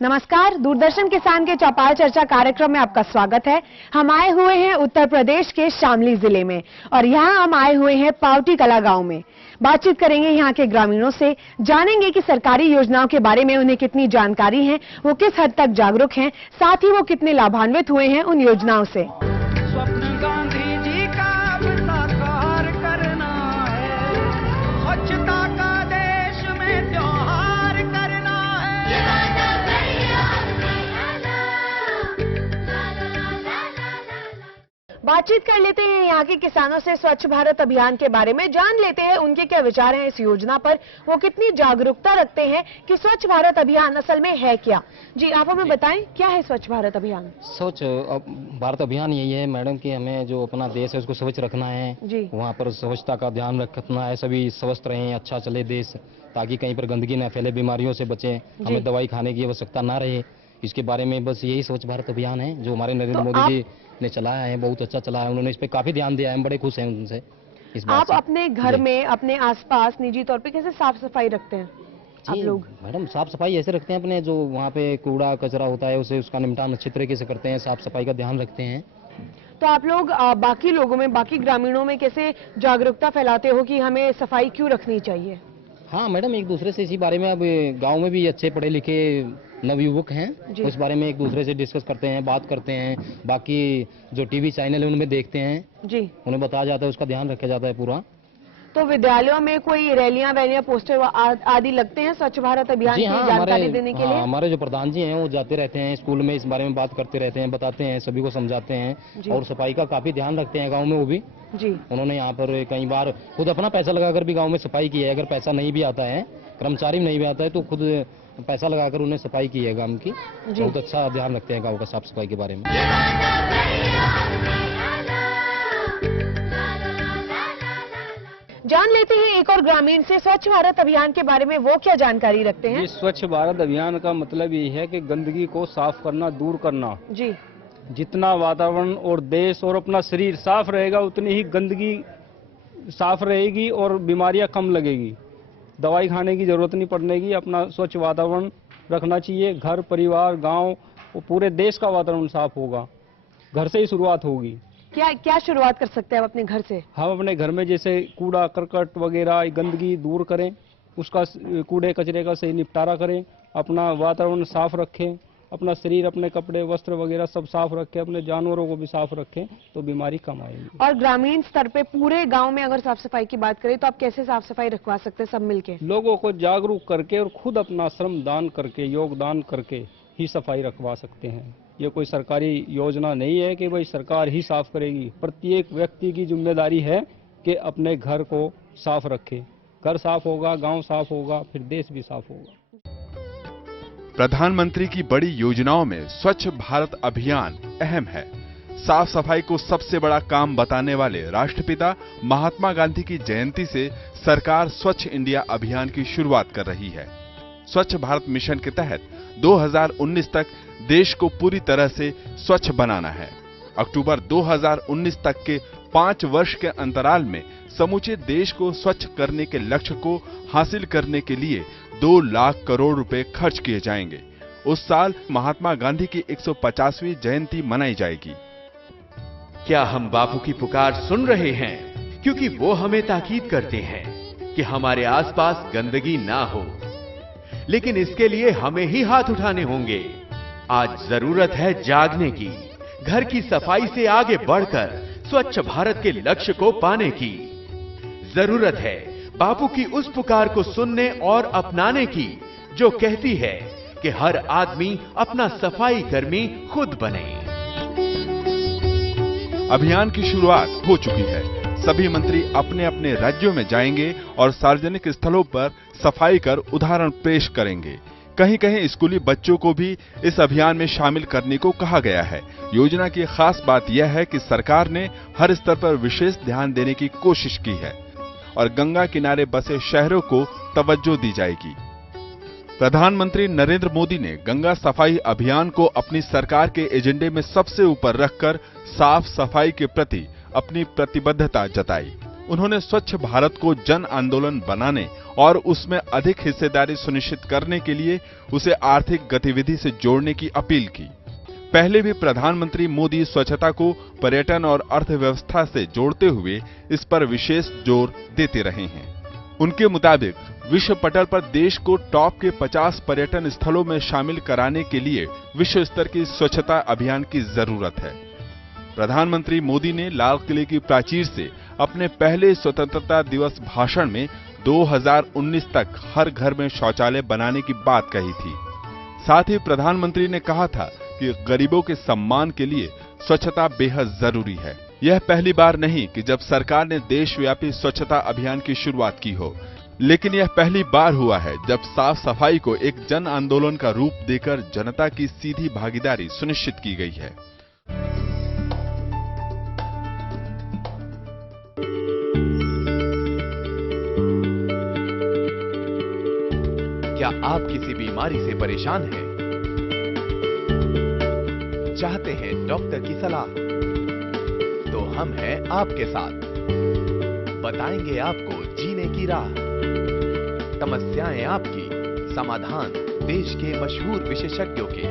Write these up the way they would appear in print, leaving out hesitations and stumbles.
नमस्कार, दूरदर्शन किसान के चौपाल चर्चा कार्यक्रम में आपका स्वागत है। हम आए हुए हैं उत्तर प्रदेश के शामली जिले में और यहाँ हम आए हुए हैं पावटी कला गांव में। बातचीत करेंगे यहाँ के ग्रामीणों से, जानेंगे कि सरकारी योजनाओं के बारे में उन्हें कितनी जानकारी है, वो किस हद तक जागरूक हैं, साथ ही वो कितने लाभान्वित हुए हैं उन योजनाओं से। स्वप्न गांधी जी का साकार करना है, स्वच्छता का देश में त्योहार करना है। बातचीत कर लेते हैं यहाँ के किसानों से स्वच्छ भारत अभियान के बारे में, जान लेते हैं उनके क्या विचार हैं इस योजना पर, वो कितनी जागरूकता रखते हैं कि स्वच्छ भारत अभियान असल में है क्या। जी, आप हमें बताएं, क्या है स्वच्छ भारत अभियान? स्वच्छ भारत अभियान यही है मैडम कि हमें जो अपना देश है उसको स्वच्छ रखना है जी। वहाँ पर स्वच्छता का ध्यान रखना है, सभी स्वस्थ रहें, अच्छा चले देश, ताकि कहीं पर गंदगी न फैले, बीमारियों से बचें, हमें दवाई खाने की आवश्यकता ना रहे। इसके बारे में बस यही स्वच्छ भारत अभियान है जो हमारे नरेंद्र मोदी जी ने चलाया है, बहुत अच्छा चलाया है। उन्होंने इस पे काफी ध्यान दिया है, हम बड़े खुश हैं उनसे इस बात आप से। अपने घर में, अपने आसपास, निजी तौर पे कैसे साफ सफाई रखते हैं आप लोग? मैडम साफ सफाई ऐसे रखते हैं, अपने जो वहाँ पे कूड़ा कचरा होता है उसे उसका निपटान अच्छी तरीके से करते हैं, साफ सफाई का ध्यान रखते हैं। तो आप लोग बाकी लोगों में, बाकी ग्रामीणों में कैसे जागरूकता फैलाते हो कि हमें सफाई क्यों रखनी चाहिए? हाँ मैडम, एक दूसरे से इसी बारे में, अब गांव में भी अच्छे पढ़े लिखे नवयुवक हैं, उस बारे में एक दूसरे से डिस्कस करते हैं, बात करते हैं। बाकी जो टीवी चैनल है उनमें देखते हैं जी, उन्हें बताया जाता है, उसका ध्यान रखा जाता है पूरा। तो विद्यालयों में कोई रैलियां पोस्टर आदि लगते हैं स्वच्छ भारत अभियान की जानकारी देने के लिए? हमारे जो प्रधान जी हैं वो जाते रहते हैं स्कूल में, इस बारे में बात करते रहते हैं, बताते हैं, सभी को समझाते हैं और सफाई का काफी ध्यान रखते हैं गाँव में वो भी जी। उन्होंने यहाँ पर कई बार खुद अपना पैसा लगाकर भी गाँव में सफाई की है। अगर पैसा नहीं भी आता है, कर्मचारी नहीं भी आता है, तो खुद पैसा लगाकर उन्हें सफाई की है गाँव की। बहुत अच्छा ध्यान रखते हैं गाँव का साफ सफाई के बारे में। जान लेते हैं एक और ग्रामीण से स्वच्छ भारत अभियान के बारे में, वो क्या जानकारी रखते हैं। स्वच्छ भारत अभियान का मतलब ये है कि गंदगी को साफ करना, दूर करना जी। जितना वातावरण और देश और अपना शरीर साफ रहेगा उतनी ही गंदगी साफ रहेगी और बीमारियां कम लगेगी, दवाई खाने की जरूरत नहीं पड़ने की। अपना स्वच्छ वातावरण रखना चाहिए, घर परिवार गांव और पूरे देश का वातावरण साफ होगा, घर से ही शुरुआत होगी। क्या शुरुआत कर सकते हैं आप अपने घर से? हम अपने घर में जैसे कूड़ा करकट वगैरह गंदगी दूर करें, उसका कूड़े कचरे का सही निपटारा करें, अपना वातावरण साफ रखें, अपना शरीर, अपने कपड़े वस्त्र वगैरह सब साफ रखें, अपने जानवरों को भी साफ रखें, तो बीमारी कम आएगी। और ग्रामीण स्तर पे पूरे गांव में अगर साफ सफाई की बात करें तो आप कैसे साफ सफाई रखवा सकते हैं सब मिलके? लोगों को जागरूक करके और खुद अपना श्रम दान करके, योगदान करके ही सफाई रखवा सकते हैं। ये कोई सरकारी योजना नहीं है कि भाई सरकार ही साफ करेगी। प्रत्येक व्यक्ति की जिम्मेदारी है कि अपने घर को साफ रखे। घर साफ होगा, गांव साफ होगा, फिर देश भी साफ होगा। प्रधानमंत्री की बड़ी योजनाओं में स्वच्छ भारत अभियान अहम है। साफ सफाई को सबसे बड़ा काम बताने वाले राष्ट्रपिता महात्मा गांधी की जयंती से सरकार स्वच्छ इंडिया अभियान की शुरुआत कर रही है। स्वच्छ भारत मिशन के तहत 2019 तक देश को पूरी तरह से स्वच्छ बनाना है। अक्टूबर 2019 तक के 5 वर्ष के अंतराल में समूचे देश को स्वच्छ करने के लक्ष्य को हासिल करने के लिए 2 लाख करोड़ रुपए खर्च किए जाएंगे। उस साल महात्मा गांधी की 150वीं जयंती मनाई जाएगी। क्या हम बापू की पुकार सुन रहे हैं? क्योंकि वो हमें ताकीद करते हैं कि हमारे आसपास गंदगी ना हो, लेकिन इसके लिए हमें ही हाथ उठाने होंगे। आज जरूरत है जागने की, घर की सफाई से आगे बढ़कर स्वच्छ भारत के लक्ष्य को पाने की। जरूरत है बापू की उस पुकार को सुनने और अपनाने की जो कहती है कि हर आदमी अपना सफाई कर्मी खुद बने। अभियान की शुरुआत हो चुकी है। सभी मंत्री अपने अपने राज्यों में जाएंगे और सार्वजनिक स्थलों पर सफाई कर उदाहरण पेश करेंगे। कहीं कहीं स्कूली बच्चों को भी इस अभियान में शामिल करने को कहा गया है। योजना की खास बात यह है कि सरकार ने हर स्तर पर विशेष ध्यान देने की कोशिश की है और गंगा किनारे बसे शहरों को तवज्जो दी जाएगी। प्रधानमंत्री नरेंद्र मोदी ने गंगा सफाई अभियान को अपनी सरकार के एजेंडे में सबसे ऊपर रखकर साफ सफाई के प्रति अपनी प्रतिबद्धता जताई। उन्होंने स्वच्छ भारत को जन आंदोलन बनाने और उसमें अधिक हिस्सेदारी सुनिश्चित करने के लिए उसे आर्थिक गतिविधि से जोड़ने की अपील की। पहले भी प्रधानमंत्री मोदी स्वच्छता को पर्यटन और अर्थव्यवस्था से जोड़ते हुए इस पर विशेष जोर देते रहे हैं। उनके मुताबिक विश्व पटल पर देश को टॉप के 50 पर्यटन स्थलों में शामिल कराने के लिए विश्व स्तर की स्वच्छता अभियान की जरूरत है। प्रधानमंत्री मोदी ने लाल किले की प्राचीर से अपने पहले स्वतंत्रता दिवस भाषण में 2019 तक हर घर में शौचालय बनाने की बात कही थी। साथ ही प्रधानमंत्री ने कहा था कि गरीबों के सम्मान के लिए स्वच्छता बेहद जरूरी है। यह पहली बार नहीं कि जब सरकार ने देशव्यापी स्वच्छता अभियान की शुरुआत की हो, लेकिन यह पहली बार हुआ है जब साफ सफाई को एक जन आंदोलन का रूप देकर जनता की सीधी भागीदारी सुनिश्चित की गई है। क्या आप किसी बीमारी से परेशान हैं? चाहते हैं डॉक्टर की सलाह? तो हम हैं आपके साथ, बताएंगे आपको जीने की राह। समस्याएं आपकी, समाधान देश के मशहूर विशेषज्ञों के।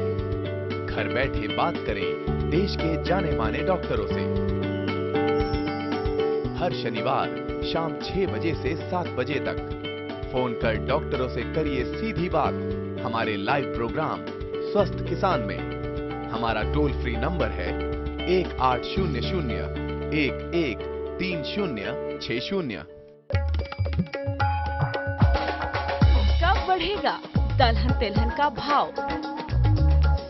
घर बैठे बात करें देश के जाने माने डॉक्टरों से। हर शनिवार शाम 6 बजे से 7 बजे तक फोन कर डॉक्टरों से करिए सीधी बात हमारे लाइव प्रोग्राम स्वस्थ किसान में। हमारा टोल फ्री नंबर है 1800-113060। कब बढ़ेगा दलहन तिलहन का भाव?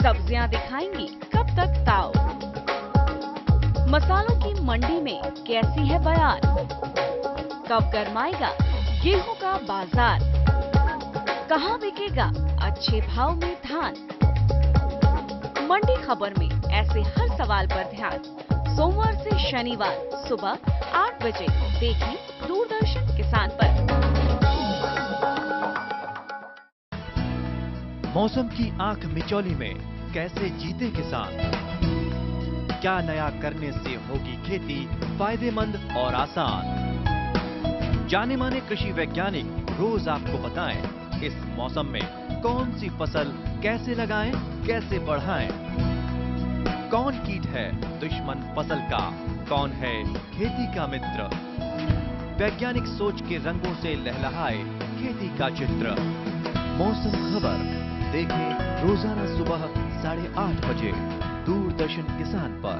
सब्जियां दिखाएंगी कब तक ताव? मसालों की मंडी में कैसी है बयार? कब गरमाएगा गेहूं का बाजार? कहां बिकेगा अच्छे भाव में धान? मंडी खबर में ऐसे हर सवाल पर ध्यान। सोमवार से शनिवार सुबह 8 बजे देखें दूरदर्शन किसान पर। मौसम की आंख मिचौली में कैसे जीते किसान? क्या नया करने से होगी खेती फायदेमंद और आसान? जाने माने कृषि वैज्ञानिक रोज आपको बताएं इस मौसम में कौन सी फसल कैसे लगाएं, कैसे बढ़ाएं। कौन कीट है दुश्मन फसल का, कौन है खेती का मित्र। वैज्ञानिक सोच के रंगों से लहलहाए खेती का चित्र। मौसम खबर देखें रोजाना सुबह 8:30 बजे दूरदर्शन किसान पर।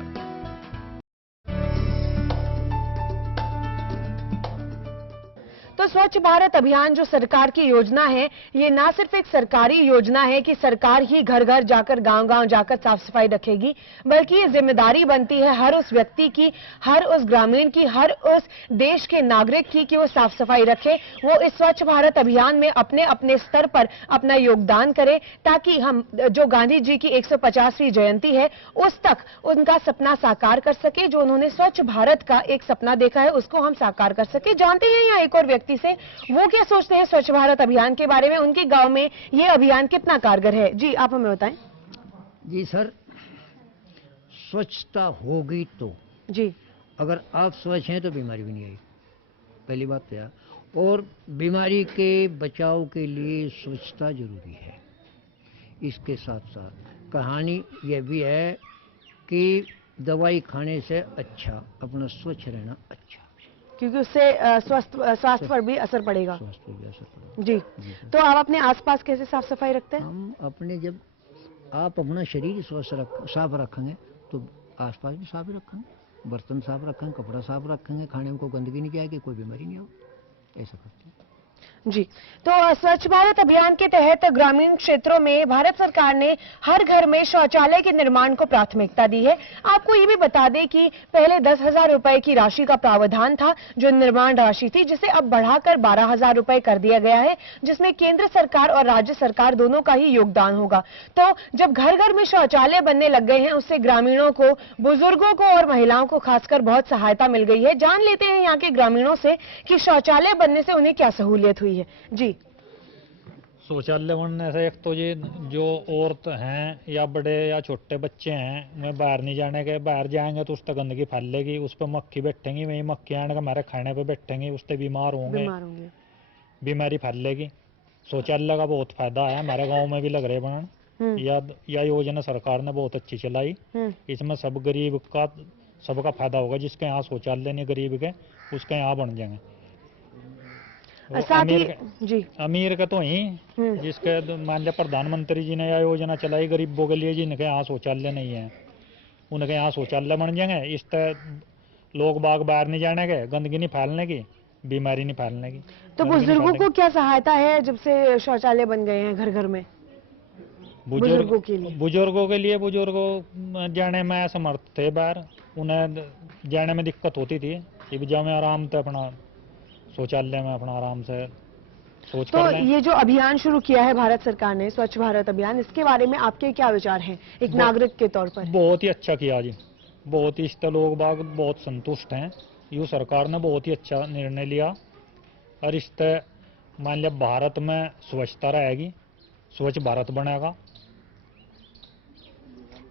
तो स्वच्छ भारत अभियान जो सरकार की योजना है, ये ना सिर्फ एक सरकारी योजना है कि सरकार ही घर घर जाकर गांव-गांव जाकर साफ सफाई रखेगी, बल्कि ये जिम्मेदारी बनती है हर उस व्यक्ति की, हर उस ग्रामीण की, हर उस देश के नागरिक की कि वो साफ सफाई रखे। वो इस स्वच्छ भारत अभियान में अपने अपने स्तर पर अपना योगदान करे, ताकि हम जो गांधी जी की 150वीं जयंती है उस तक उनका सपना साकार कर सके। जो उन्होंने स्वच्छ भारत का एक सपना देखा है उसको हम साकार कर सके। जानते हैं यहाँ एक और व्यक्ति से वो क्या सोचते हैं स्वच्छ भारत अभियान के बारे में, उनके गांव में ये अभियान कितना कारगर है। जी आप हमें बताएं। जी सर, स्वच्छता होगी तो जी, अगर आप स्वच्छ हैं तो बीमारी भी नहीं आएगी, पहली बात तो यार। और बीमारी के बचाव के लिए स्वच्छता जरूरी है। इसके साथ साथ कहानी यह भी है कि दवाई खाने से अच्छा अपना स्वच्छ रहना अच्छा, क्योंकि उससे स्वास्थ्य पर भी असर पड़ेगा। स्वास्थ्य पर भी असर पड़ेगा। जी, तो आप अपने आसपास कैसे साफ सफाई रखते हैं? हम अपने, जब आप अपना शरीर साफ रखेंगे तो आसपास भी साफ ही रखेंगे, बर्तन साफ रखेंगे, कपड़ा साफ रखेंगे, खाने में कोई गंदगी नहीं जाएगी, कोई बीमारी नहीं होगी, ऐसा करते हैं। जी, तो स्वच्छ भारत अभियान के तहत ग्रामीण क्षेत्रों में भारत सरकार ने हर घर में शौचालय के निर्माण को प्राथमिकता दी है। आपको ये भी बता दें कि पहले 10,000 रुपए की राशि का प्रावधान था, जो निर्माण राशि थी, जिसे अब बढ़ाकर 12,000 रुपए कर दिया गया है, जिसमें केंद्र सरकार और राज्य सरकार दोनों का ही योगदान होगा। तो जब घर घर में शौचालय बनने लग गए हैं, उससे ग्रामीणों को, बुजुर्गों को और महिलाओं को खासकर बहुत सहायता मिल गई है। जान लेते हैं यहाँ के ग्रामीणों से कि शौचालय बनने से उन्हें क्या सहूलियत हुई है। जी, शौचालय बनने से एक तो ये जो औरत हैं या बड़े या छोटे बच्चे हैं, उन्हें बाहर नहीं जाने के, बाहर जाएंगे तो उस तक गंदगी फैलेगी, उस पर मक्खी बैठेंगी, वही मक्खी आने का हमारे खाने पे बैठेंगी, उससे बीमार होंगे, बीमारी फैलेगी। शौचालय का बहुत फायदा है, हमारे गांव में भी लग रहे बनन। या योजना सरकार ने बहुत अच्छी चलाई, इसमें सब गरीब का सबका फायदा होगा। जिसके यहाँ शौचालय नहीं गरीब के, उसके यहाँ बन जाएंगे। अमीर का तो ही, जिसके मान लिया प्रधानमंत्री जी ने यह योजना चलाई गरीबों के लिए, जिनके यहाँ शौचालय नहीं है उनके यहाँ शौचालय बन जाएंगे। इस तरह लोग बाग बाहर नहीं जाने के, गंदगी नहीं फैलने की, बीमारी नहीं फैलने की। तो बुजुर्गों को क्या सहायता है जब से शौचालय बन गए हैं घर घर में? बुजुर्गों के लिए बुजुर्गों जाने में असमर्थ थे बाहर, उन्हें जाने में दिक्कत होती थी। ये जाओ में आराम से अपना शौचालय में अपना आराम से सोच कर लें। ये जो अभियान शुरू किया है भारत सरकार ने, स्वच्छ भारत अभियान, इसके बारे में आपके क्या विचार हैं एक नागरिक के तौर पर? बहुत ही अच्छा किया जी, बहुत ही, इससे लोग बाग बहुत संतुष्ट हैं। यू सरकार ने बहुत ही अच्छा निर्णय लिया और इससे मान लिया भारत में स्वच्छता रहेगी, स्वच्छ भारत बनेगा।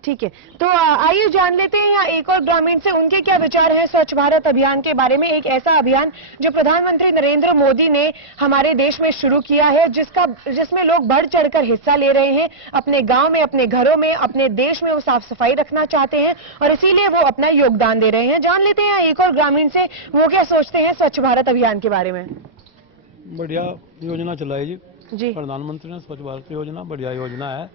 ठीक है, तो आइए जान लेते हैं यहाँ एक और ग्रामीण से उनके क्या विचार हैं स्वच्छ भारत अभियान के बारे में। एक ऐसा अभियान जो प्रधानमंत्री नरेंद्र मोदी ने हमारे देश में शुरू किया है, जिसमें लोग बढ़ चढ़कर हिस्सा ले रहे हैं। अपने गांव में, अपने घरों में, अपने देश में वो साफ सफाई रखना चाहते हैं और इसीलिए वो अपना योगदान दे रहे हैं। जान लेते हैं एक और ग्रामीण से, वो क्या सोचते हैं स्वच्छ भारत अभियान के बारे में। बढ़िया योजना चलाई जी प्रधानमंत्री ने, स्वच्छ भारत योजना बढ़िया योजना है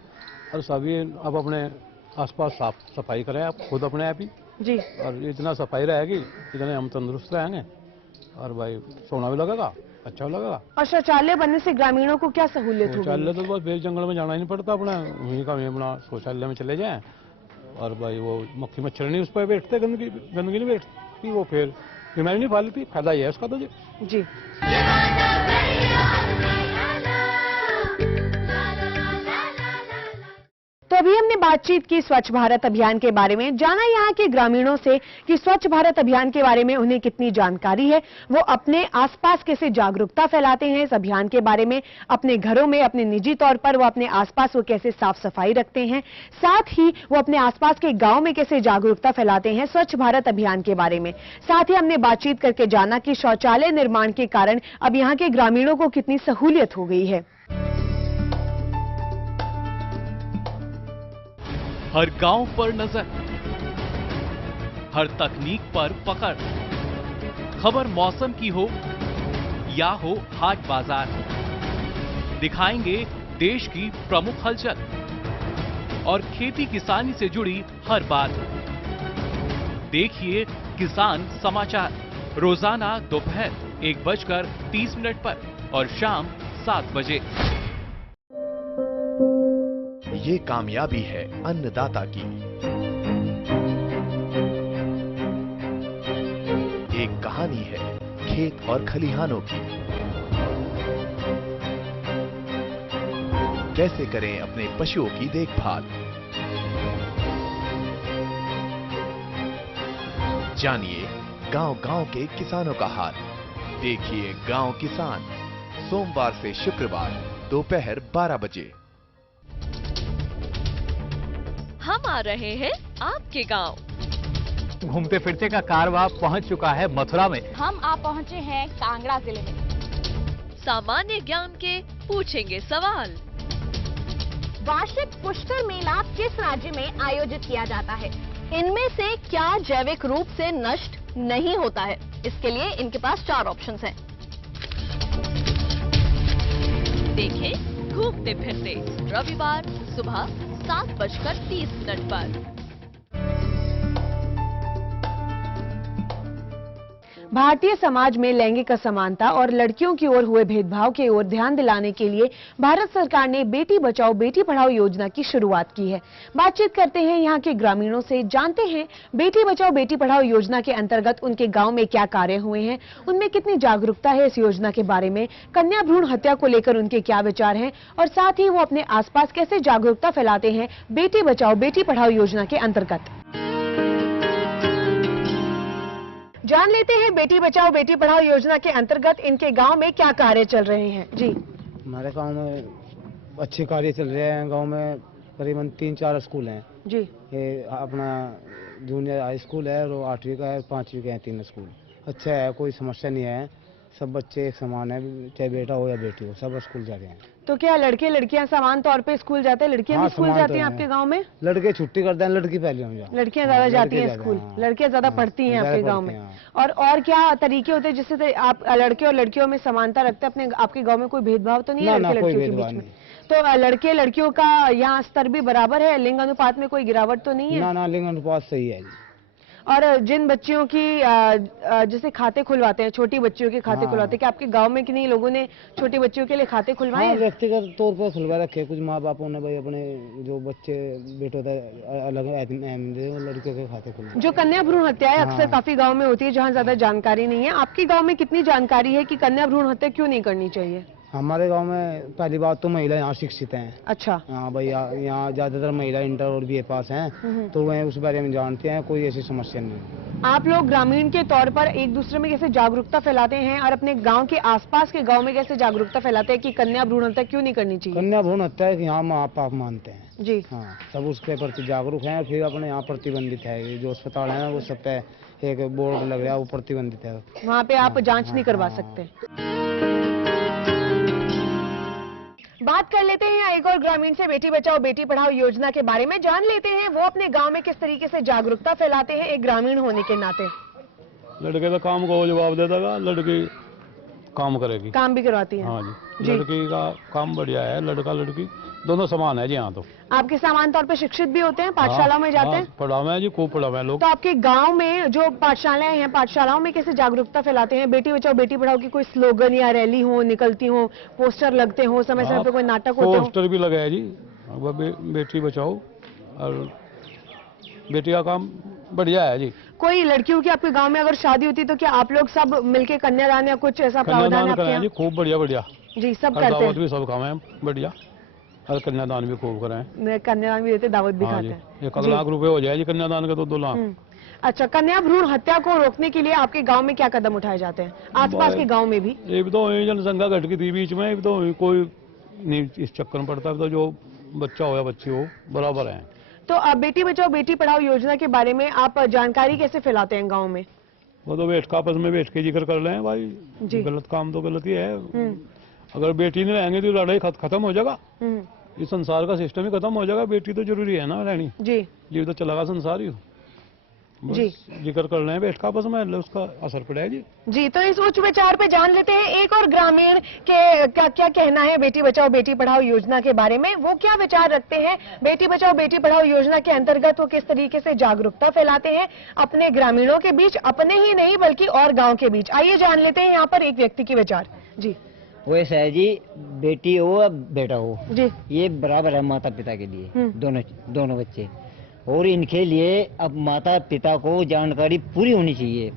और सभी अब अपने आसपास साफ सफाई करें, आप खुद अपने आप ही जी, और इतना सफाई रहेगी इतने हम तंदुरुस्त रहेंगे और भाई सोना भी लगेगा, अच्छा लगेगा। और शौचालय बनने से ग्रामीणों को क्या सहूलियत होगी? शौचालय तो बस बेच जंगल में जाना ही नहीं पड़ता, अपना वहीं का वहीं अपना शौचालय में चले जाएं और भाई वो मक्खी मच्छर नहीं उस पर बैठते, गंदगी नहीं बैठती, वो फिर बीमारी नहीं फैलती। फायदा ही है उसका तो जी। तो अभी हमने बातचीत की स्वच्छ भारत अभियान के बारे में, जाना यहाँ के ग्रामीणों से कि स्वच्छ भारत अभियान के बारे में उन्हें कितनी जानकारी है, वो अपने आसपास कैसे जागरूकता फैलाते हैं इस अभियान के बारे में, अपने घरों में, अपने निजी तौर पर वो अपने आसपास वो कैसे साफ सफाई रखते हैं, साथ ही वो अपने आसपास के गांव में कैसे जागरूकता फैलाते हैं स्वच्छ भारत अभियान के बारे में। साथ ही हमने बातचीत करके जाना कि शौचालय निर्माण के कारण अब यहाँ के ग्रामीणों को कितनी सहूलियत हो गई है। हर गांव पर नजर, हर तकनीक पर पकड़, खबर मौसम की हो या हो हाट बाजार, दिखाएंगे देश की प्रमुख हलचल और खेती किसानी से जुड़ी हर बात। देखिए किसान समाचार रोजाना दोपहर 1:30 पर और शाम 7 बजे। ये कामयाबी है अन्नदाता की, एक कहानी है खेत और खलिहानों की। कैसे करें अपने पशुओं की देखभाल, जानिए गांव-गांव के किसानों का हाल। देखिए गांव किसान, सोमवार से शुक्रवार दोपहर 12 बजे। हम आ रहे हैं आपके गांव। घूमते फिरते का कारवां पहुंच चुका है मथुरा में। हम आ पहुंचे हैं कांगड़ा जिले में। सामान्य ज्ञान के पूछेंगे सवाल। वार्षिक पुष्कर मेला किस राज्य में आयोजित किया जाता है? इनमें से क्या जैविक रूप से नष्ट नहीं होता है? इसके लिए इनके पास 4 ऑप्शंस हैं। देखें घूमते फिरते रविवार सुबह 7:30 पर। भारतीय समाज में लैंगिक असमानता और लड़कियों की ओर हुए भेदभाव की ओर ध्यान दिलाने के लिए भारत सरकार ने बेटी बचाओ बेटी पढ़ाओ योजना की शुरुआत की है। बातचीत करते हैं यहाँ के ग्रामीणों से, जानते हैं बेटी बचाओ बेटी पढ़ाओ योजना के अंतर्गत उनके गांव में क्या कार्य हुए हैं, उनमें कितनी जागरूकता है इस योजना के बारे में, कन्या भ्रूण हत्या को लेकर उनके क्या विचार हैं और साथ ही वो अपने आसपास कैसे जागरूकता फैलाते हैं बेटी बचाओ बेटी पढ़ाओ योजना के अंतर्गत। जान लेते हैं बेटी बचाओ बेटी पढ़ाओ योजना के अंतर्गत इनके गांव में क्या कार्य चल रहे हैं। जी, हमारे गांव में अच्छे कार्य चल रहे हैं गांव में। करीबन 3-4 स्कूल हैं जी। ये अपना जूनियर हाई स्कूल है और 8वीं का है, 5वीं का है, 3 स्कूल। अच्छा है, कोई समस्या नहीं है, सब बच्चे एक समान है, चाहे बेटा हो या बेटी हो, सब स्कूल जा रहे हैं। तो क्या लड़के लड़कियां समान तौर पे स्कूल जाते हैं? लड़कियां भी स्कूल जाती हैं आपके गांव में? लड़के छुट्टी करते हैं, लड़की पहले हम जाते हैं। लड़कियां ज्यादा जाती हैं स्कूल, लड़कियां ज्यादा पढ़ती हैं आपके गांव में। और क्या तरीके होते हैं जिससे आप लड़के और लड़कियों में समानता रखते हैं? अपने आपके गाँव में कोई भेदभाव तो नहीं है लड़के लड़कियों के बीच में? तो लड़के लड़कियों का यहाँ स्तर भी बराबर है? लिंग अनुपात में कोई गिरावट तो नहीं है? ना, लिंग अनुपात सही है। और जिन बच्चियों की जैसे खाते खुलवाते हैं, छोटी बच्चियों के खाते खुलवाते हैं, क्या आपके गांव में किन्हीं लोगों ने छोटी बच्चियों के लिए खाते खुलवाए हैं? व्यक्तिगत तौर पर खुलवा रखे कुछ माँ बापों ने, भाई अपने जो बच्चे बेटे होता है अलग लड़कियों के खाते खुलवाए। जो कन्या भ्रूण हत्या है अक्सर काफी गाँव में होती है जहाँ ज्यादा जानकारी नहीं है। आपके गाँव में कितनी जानकारी है कि कन्या भ्रूण हत्या क्यों नहीं करनी चाहिए? हमारे गांव में पहली बात तो महिला यहाँ शिक्षित हैं। अच्छा। हाँ भाई, यहाँ ज्यादातर महिला इंटर और BA पास हैं, तो वह उस बारे में जानते हैं, कोई ऐसी समस्या नहीं। आप लोग ग्रामीण के तौर पर एक दूसरे में कैसे जागरूकता फैलाते हैं और अपने गांव के आसपास के गांव में कैसे जागरूकता फैलाते हैं कि कन्या भ्रूण हत्या क्यों नहीं करनी चाहिए? कन्या भ्रूण हत्या कि यहाँ माँ बाप मानते हैं जी। हाँ, सब उसके प्रति जागरूक हैं। फिर अपने यहाँ प्रतिबंधित है, जो अस्पताल है ना वो सब पे एक बोर्ड लग रहा है, वो प्रतिबंधित है, वहाँ पे आप जाँच नहीं करवा सकते। बात कर लेते हैं एक और ग्रामीण से बेटी बचाओ बेटी पढ़ाओ योजना के बारे में। जान लेते हैं वो अपने गांव में किस तरीके से जागरूकता फैलाते हैं एक ग्रामीण होने के नाते। लड़के का काम को जवाब दे देगा, लड़की काम करेगी, काम भी करवाती है। हाँ जी। लड़की का काम बढ़िया है, लड़का लड़की दोनों समान है जी। यहाँ तो आपके समान तौर पे शिक्षित भी होते हैं, पाठशाला में जाते हैं? पढ़ावे हैं जी, खूब पढ़ावे हैं लोग। तो आपके गांव में जो पाठशालाएं हैं, पाठशालाओं में कैसे जागरूकता फैलाते हैं? बेटी बचाओ बेटी पढ़ाओ की कोई स्लोगन या रैली हो, निकलती हो, पोस्टर लगते हो, समय समय पे कोई नाटक होते हो? पोस्टर भी लगे है जी, बेटी बचाओ और बेटी का काम बढ़िया है जी। कोई लड़कियों की आपके गाँव में अगर शादी होती तो क्या आप लोग सब मिलके कन्यादान या कुछ ऐसा प्रावधान जी? खूब बढ़िया जी, सब करते हैं भी, सब काम है बढ़िया, और कन्यादान भी खूब कराएं। कन्यादान भी देते, दावत भी खाते हैं। 1 लाख रुपए हो जाए जी कन्यादान के, तो 2 लाख। अच्छा, कन्या भ्रूण हत्या को रोकने के लिए आपके गांव में क्या कदम उठाए जाते हैं? आसपास के गांव में भी? ये भी तो जनसंख्या घट गई थी बीच में, भी तो कोई नहीं इस चक्कर में पड़ता, तो जो बच्चा हो या बच्ची हो बराबर है। तो अब बेटी बचाओ बेटी पढ़ाओ योजना के बारे में आप जानकारी कैसे फैलाते हैं गाँव में? वो तो आपस में बैठ के जिक्र कर लें भाई, गलत काम तो गलत ही है। अगर बेटी नहीं रहेंगे तो लड़ाई खत्म हो जाएगा, इस संसार का सिस्टम ही खत्म हो जाएगा। बेटी तो जरूरी है ना रहनी जी, ये तो चलेगा संसार ही जी। जिक्र कर रहे हैं बैठ का, आपस में उसका असर पड़ेगा जी। जी, तो इस उच्च विचार पे जान लेते हैं एक और ग्रामीण के क्या कहना है बेटी बचाओ बेटी पढ़ाओ योजना के बारे में। वो क्या विचार रखते हैं बेटी बचाओ बेटी पढ़ाओ योजना के अंतर्गत, वो किस तरीके से जागरूकता फैलाते हैं अपने ग्रामीणों के बीच, अपने ही नहीं बल्कि और गाँव के बीच। आइए जान लेते हैं यहाँ पर एक व्यक्ति के विचार जी। वैसा है जी, बेटी हो या बेटा हो जी, ये बराबर है माता पिता के लिए, दोनों बच्चे। और इनके लिए अब माता पिता को जानकारी पूरी होनी चाहिए।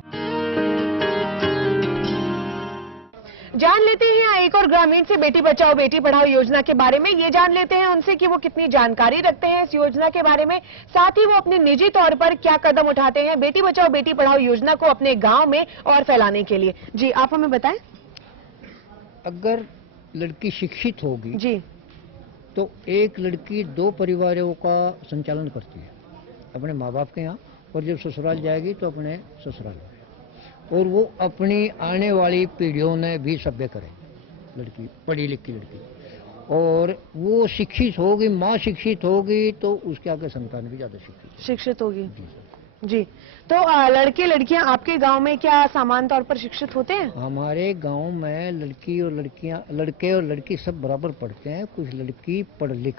जान लेते हैं एक और ग्रामीण से बेटी बचाओ बेटी पढ़ाओ योजना के बारे में। ये जान लेते हैं उनसे कि वो कितनी जानकारी रखते हैं इस योजना के बारे में, साथ ही वो अपने निजी तौर पर क्या कदम उठाते हैं बेटी बचाओ बेटी पढ़ाओ योजना को अपने गांव में और फैलाने के लिए। जी, आप हमें बताएं। अगर लड़की शिक्षित होगी जी, तो एक लड़की 2 परिवारों का संचालन करती है, अपने माँ बाप के यहाँ, और जब ससुराल जाएगी तो अपने ससुराल, और वो अपनी आने वाली पीढ़ियों ने भी सभ्य करे। लड़की पढ़ी लिखी लड़की, और वो शिक्षित होगी, माँ शिक्षित होगी तो उसके आगे संतान भी ज्यादा शिक्षित होगी जी। तो लड़के लड़कियां आपके गांव में क्या समान तौर पर शिक्षित होते हैं? हमारे गांव में लड़की और लड़कियां, लड़के और लड़की सब बराबर पढ़ते हैं। कुछ लड़की पढ़ लिख